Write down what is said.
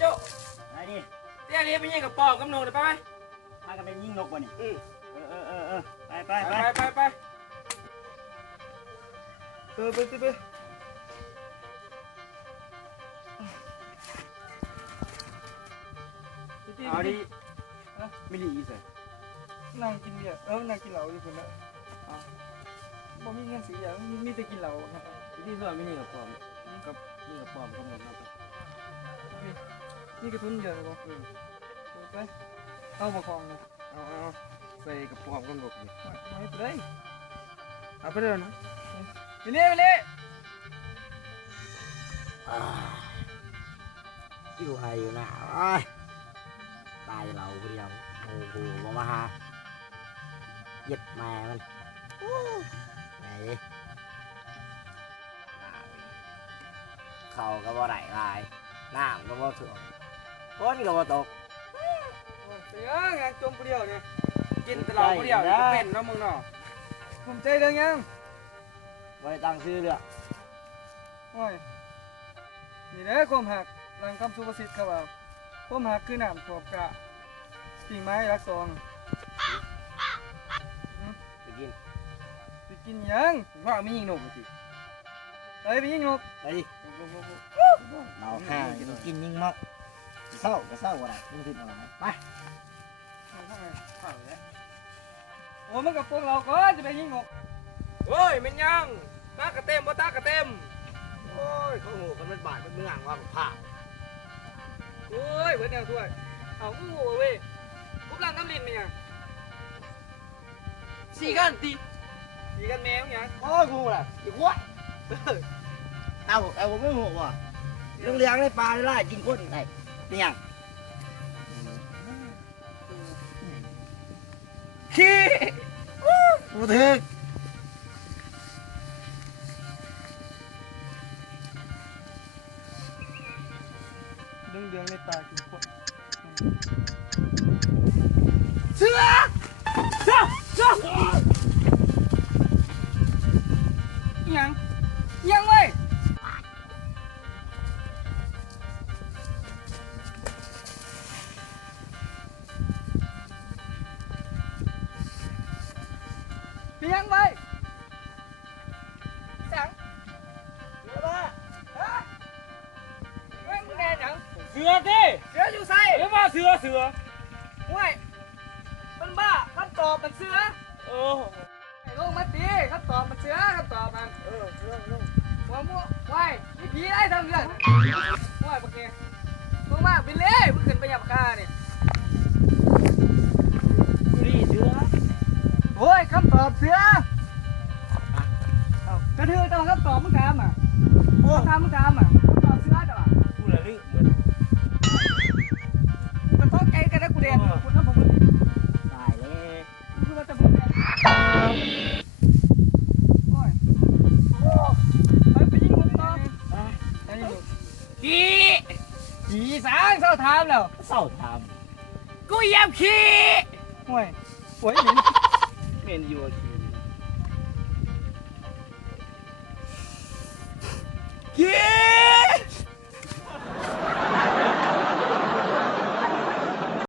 โจ้ไปดิเตี้ยนี้ไปยิงกับปอบกับหนูเดี๋ยวไปไหมพากันไปยิงนกวะนี่ไปไปเอาดิไม่ดีสินั่งกินเบียร์นั่งกินเหล้าอยู่คนละบ่มีเงินซื้อยามีแต่กินเหล้าที่ส่วนไม่ยิงกับปอบกับยิงกับปอบกับหนูครับนี่กระทุนเยอะเลยบ่ไปเอามาคลองเลยเอาใส่กับปอบกับหนูนี่ไม่ไปเลยเอาไปเลยนะไปเลยอยู่ไฮอยู่หนาวตายเราคนเดียวโอ้โหมาหาหยิบแม่มันไหนเขาก็บ่ได้ลายน้ำก็บ่ถ่วงฝนก็บ่ตกเสียงานจมเปรี้ยวเนี่ยกินตลอดเปรี้ยวก็เป็นเนาะมึงเนาะผมใจเรื่องยังไว้ตั้งชื่อเรื่องโอ้ยนี่แหละความหักหลังคำสุภาษิตครับว่าความหักคือน้ำท่วมกะกิ่งไม้รักซองไปกินยังว่าไม่ยิงหนูสิไปยิงนกไปดิเราข้ากินยิงมอกเศร้าก็เศร้าอะไรมึงติดอะไรไปโอ้มันกับพวกเราก็จะไปยิงนกโอ้ยมันยังตากระเต็มบ่ตากระเต็มโอ้ยเขาหูกันเป็นบาดเป็นเมืองว่ามันผ่าโอ้ยเพื่อนแนวถ้วยเอางูเว้ยกุ๊บลังน้ำลิ้นเนี่ยสีกันตีแมวยังโอ้ยงูแหละอีกวะเอาผมไม่หูว่ะเรื่องเลี้ยงในปลาไล่กินก้นไงนี่ยังขี้กูถึกเรื่องในปลากินคนเสือยังเว้ยยังไปสั่งเสือมาเฮ้ยมึงแน่จังเสือดิเสืออยู่ไซเดี๋ยวมาเสือห่วยมันบ้าคำตอบมันเสือลงมาตีคำตอบมันเสือคำตอบมันลงหัวมั่วห่วยมีผีได้ทำเงินห่วยโอเคลงมาไปเลยมึงขึ้นไปยับคาเนี่ยเสือโอ้ยคำตอบเสือกระเทือตอนคำตอบมึงถามอ่ะมึงถามอ่ะคำตอบเสือจ้ะกูละลึกเหมือนมันท้องใจกันนะกูเด่นคุณน้ำผมตายเลยคือว่าจะผมเด่นโอ้ยไปยิงนกต่อไปยิงนกขี่สางเศร้าถามแล้วเศร้าทำกูเหยียบขี้ห่วยเมนยูขี้